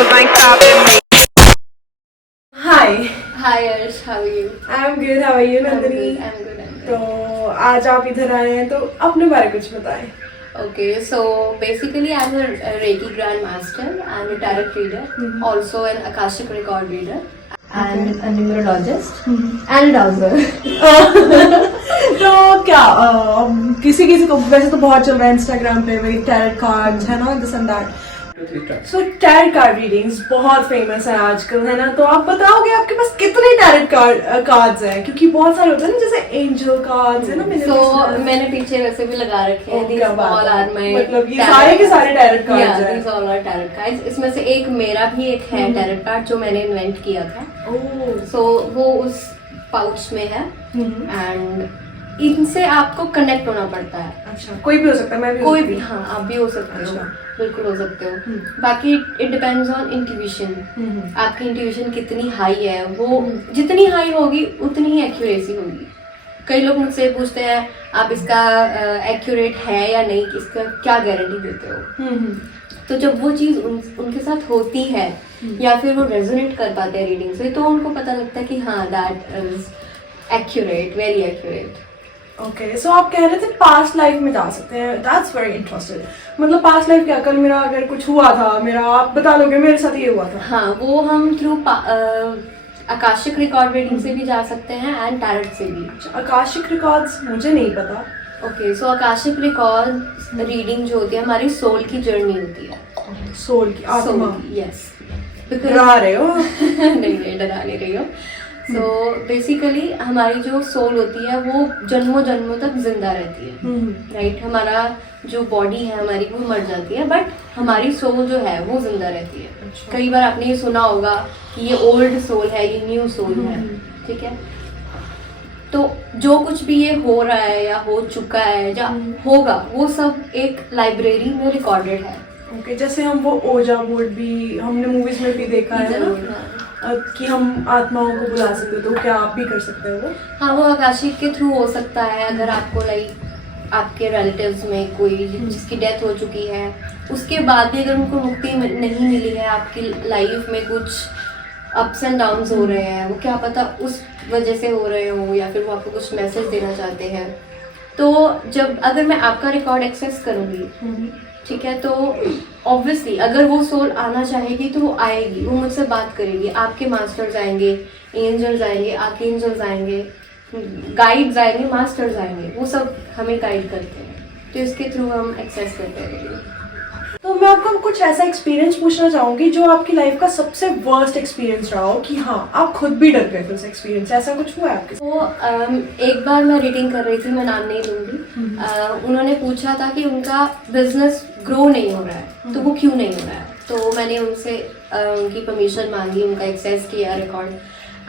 so blank top in me. Hi Hi Arsh, how are you? I am good, how are you I'm Nandini? good, I'm good, I'm good. तो आज आप इधर आए हैं तो अपने बारे में कुछ बताएं। Okay, so basically I'm a Reiki Grandmaster, I'm a tarot reader, also an Akashic record reader, and a numerologist, and a dowser. तो क्या किसी किसी को वैसे तो बहुत चल रहा है इंस्टाग्राम पे वही टैरेट कार्ड्स है ना, this and that. So tarot card readings बहुत फेमस है आजकल, है ना? तो आप बताओगे आपके पास कितने टैरेट कार्ड्स हैं? क्योंकि बहुत सारे होते हैं ना, जैसे एंजल कार्ड्स है ना। So मैंने पीछे वैसे भी लगा रखे हैं, these all are my मतलब ये सारे के सारे टैरेट कार्ड्स yeah, हैं। these all are tarot cards. इसमें से एक मेरा भी एक है टैरेट कार्ड जो मैंने इन्वेंट किया था। ओह, सो वो उस पाउच में है एंड इनसे आपको कनेक्ट होना पड़ता है। अच्छा, कोई भी हो सकता है, मैं भी हो कोई सकती भी, हूँ। हाँ आप भी हो सकते हो, अच्छा। बिल्कुल हो सकते हो। बाकी इट डिपेंड्स ऑन इंट्यूशन, आपकी इंट्यूशन कितनी हाई है, वो जितनी हाई होगी उतनी ही एक्यूरेसी होगी। कई लोग मुझसे पूछते हैं आप इसका एक्यूरेट है या नहीं, इसका क्या गारंटी देते हो? तो जब वो चीज उनके साथ होती है या फिर वो रेजोनेट कर पाते हैं रीडिंग से, तो उनको पता लगता है कि हाँ that is accurate, very accurate. Okay, so आप कह रहे थे पास्ट लाइफ में जा सकते हैं, दैट्स वेरी इंटरेस्टिंग। मतलब पास्ट लाइफ क्या, कल मेरा अगर कुछ हुआ था, मेरा आप बता दोगे मेरे साथ ये हुआ था? हाँ, वो हम थ्रू आकाशिक रिकॉर्ड रीडिंग से भी जा सकते हैं एंड टैरेट से भी। आकाशिक रिकॉर्ड्स मुझे नहीं पता। ओके, सो आकाशिक रिकॉर्ड रीडिंग जो होती है हमारी सोल की जर्नी होती है। सोल की, आत्मा। यस, डरा रहे हो? नहीं डरा नहीं रही हो। सो बेसिकली हमारी जो सोल होती है वो जन्मों जन्मों तक जिंदा रहती है, राइट? हमारा जो बॉडी है हमारी वो मर जाती है, बट हमारी सोल जो है वो जिंदा रहती है। अच्छा। कई बार आपने ये सुना होगा कि ये ओल्ड सोल है, ये न्यू सोल है, ठीक है? तो जो कुछ भी ये हो रहा है या हो चुका है या होगा, वो सब एक लाइब्रेरी में रिकॉर्डेड है। ओके, जैसे हम वो ओजा बोर्ड भी हमने मूवीज में भी देखा है ना, जरूर, हाँ। कि हम आत्माओं को बुला सकते हो, तो क्या आप भी कर सकते हो वो? हाँ, वो आकाशिक के थ्रू हो सकता है। अगर आपको लाइक आपके रिलेटिव्स में कोई जिसकी डेथ हो चुकी है, उसके बाद भी अगर उनको मुक्ति नहीं मिली है, आपकी लाइफ में कुछ अप्स एंड डाउन्स हो रहे हैं, वो क्या पता उस वजह से हो रहे हो, या फिर वो आपको कुछ मैसेज देना चाहते हैं, तो जब अगर मैं आपका रिकॉर्ड एक्सेस करूँगी, ठीक है, तो ऑब्वियसली अगर वो सोल आना चाहेगी तो वो आएगी, वो मुझसे बात करेगी। आपके मास्टर्स आएंगे, एंजल्स आएंगे, आर्कएंजल्स आएंगे, गाइड्स आएंगे, मास्टर्स आएंगे, वो सब हमें गाइड करते हैं, तो इसके थ्रू हम एक्सेस करते हैं। तो मैं आपको कुछ ऐसा एक्सपीरियंस पूछना चाहूंगी जो आपकी लाइफ का सबसे वर्स्ट एक्सपीरियंस रहा हो, कि हाँ आप खुद भी डर गए थे उस एक्सपीरियंस से, ऐसा कुछ हुआ है आपके साथ? तो एक बार मैं रीडिंग कर रही थी, मैं नाम नहीं लूंगी। उन्होंने पूछा था कि उनका बिजनेस ग्रो नहीं हो रहा है, तो वो क्यों नहीं हो रहा है। तो मैंने उनसे उनकी परमिशन मांगी, उनका एक्सेस किया record,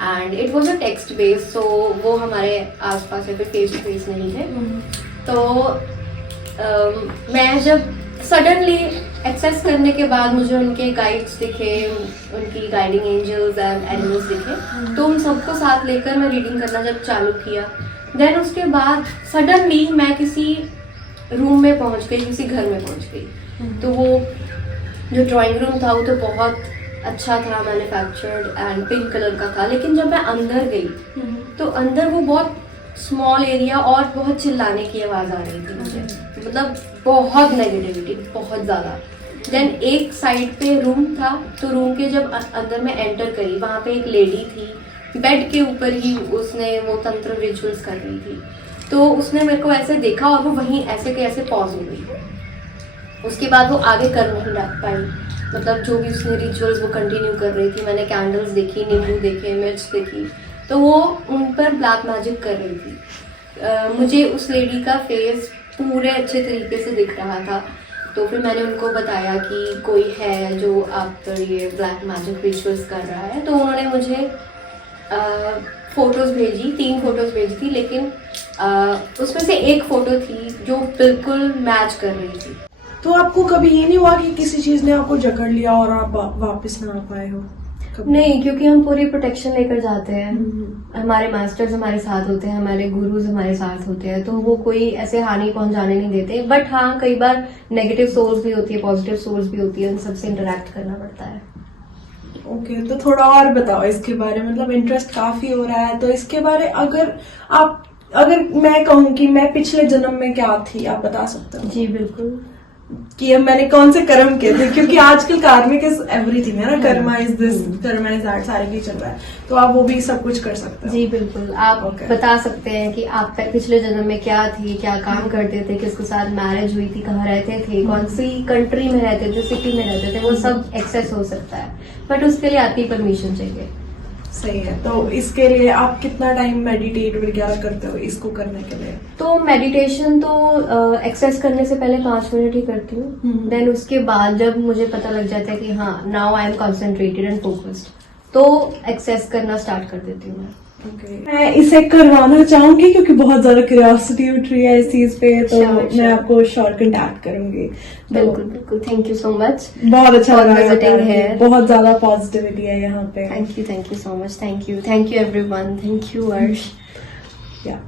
and it was a text based, so वो हमारे आसपास है, फेस टू फेस नहीं थे। तो मैं जब सडनली एक्सेस करने के बाद मुझे उनके गाइड्स दिखे, उनकी गाइडिंग एंजल्स एंड एनिमल्स दिखे, तो उन सबको साथ लेकर मैं रीडिंग करना जब चालू किया, देन उसके बाद सडनली मैं किसी रूम में पहुंच गई, किसी घर में पहुंच गई। तो वो जो ड्राइंग रूम था वो तो बहुत अच्छा था, मैन्युफैक्चर्ड एंड पिंक कलर का था, लेकिन जब मैं अंदर गई तो अंदर वो बहुत स्मॉल एरिया और बहुत चिल्लाने की आवाज़ आ रही थी मुझे, मतलब बहुत नेगेटिविटी, बहुत ज़्यादा। देन एक साइड पे रूम था, तो रूम के जब अंदर में एंटर करी, वहाँ पे एक लेडी थी, बेड के ऊपर ही उसने वो तंत्र रिचुअल्स कर रही थी। तो उसने मेरे को ऐसे देखा और वो वहीं ऐसे के ऐसे पॉज हो गई। उसके बाद वो आगे कर नहीं पाई, मतलब जो भी उसने रिचुअल्स वो कंटिन्यू कर रही थी। मैंने कैंडल्स देखी, नींबू देखे, मिर्च देखी, तो वो उन पर ब्लैक मैजिक कर रही थी। मुझे उस लेडी का फेस पूरे अच्छे तरीके से दिख रहा था। तो फिर मैंने उनको बताया कि कोई है जो आप पर ये ब्लैक मैजिक रिचुअल्स कर रहा है। तो उन्होंने मुझे फोटोज़ भेजी, 3 फोटोज़ भेजी थी, लेकिन उसमें से एक फ़ोटो थी जो बिल्कुल मैच कर रही थी। तो आपको कभी ये नहीं हुआ कि किसी चीज़ ने आपको जकड़ लिया और आप वापस ना आ पाए हो? नहीं, क्योंकि हम पूरी प्रोटेक्शन लेकर जाते हैं। हमारे मास्टर्स हमारे साथ होते हैं, हमारे गुरुज हमारे साथ होते हैं, तो वो कोई ऐसे हानि पहुंचाने नहीं देते। बट हाँ, कई बार नेगेटिव सोर्स भी होती है, पॉजिटिव सोर्स भी होती है, उन सबसे इंटरेक्ट करना पड़ता है। ओके, तो थोड़ा और बताओ इसके बारे में, मतलब इंटरेस्ट काफी हो रहा है तो इसके बारे, अगर मैं कहूँ कि मैं पिछले जन्म में क्या थी, आप बता सकते हो जी बिल्कुल। कि अब मैंने कौन से कर्म किए थे, क्योंकि आजकल कार्मिक इज एवरीथिंग है ना, Karma is this, Karma is that, सारे की चल रहा है, तो आप वो भी सब कुछ कर सकते हो। जी बिल्कुल, आप Okay. बता सकते हैं कि आप पिछले जन्म में क्या थी, क्या काम करते थे, किसके साथ मैरिज हुई थी, कहाँ रहते थे, कौन सी कंट्री में रहते थे, सिटी में रहते थे, वो सब एक्सेस हो सकता है, बट उसके लिए आपकी परमिशन चाहिए। सही है। तो इसके लिए आप कितना टाइम मेडिटेट वगैरह करते हो इसको करने के लिए? तो मेडिटेशन तो एक्सेस करने से पहले 5 मिनट ही करती हूँ। देन उसके बाद जब मुझे पता लग जाता है कि हाँ now I am concentrated and focused, तो एक्सेस करना स्टार्ट कर देती हूँ मैं। मैं इसे करवाना चाहूंगी क्योंकि बहुत ज्यादा क्यूरियोसिटी उठ रही है इस चीज पे, तो Sure. मैं आपको श्योर कांटेक्ट करूंगी। बिल्कुल बिल्कुल, थैंक यू सो मच। बहुत अच्छा For लगा यहाँ visiting पे आके। here. बहुत ज्यादा पॉजिटिविटी है यहाँ पे। Thank you so much, thank you everyone, thank you अर्श। या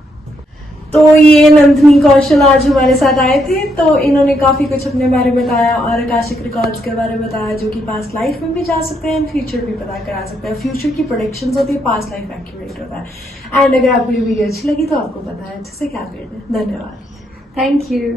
तो ये नंदिनी कौशल आज हमारे साथ आए थे, तो इन्होंने काफी कुछ अपने बारे में बताया और आकाशिक रिकॉर्ड्स के बारे में बताया, जो कि पास्ट लाइफ में भी जा सकते हैं, फ्यूचर भी पता करा सकते हैं। फ्यूचर की प्रोडिक्शंस होती है, पास्ट लाइफ एक्यूरेट होता है। एंड अगर आपको ये वीडियो अच्छी लगी तो आपको पता है अच्छे से क्या करना है। धन्यवाद। Thank you.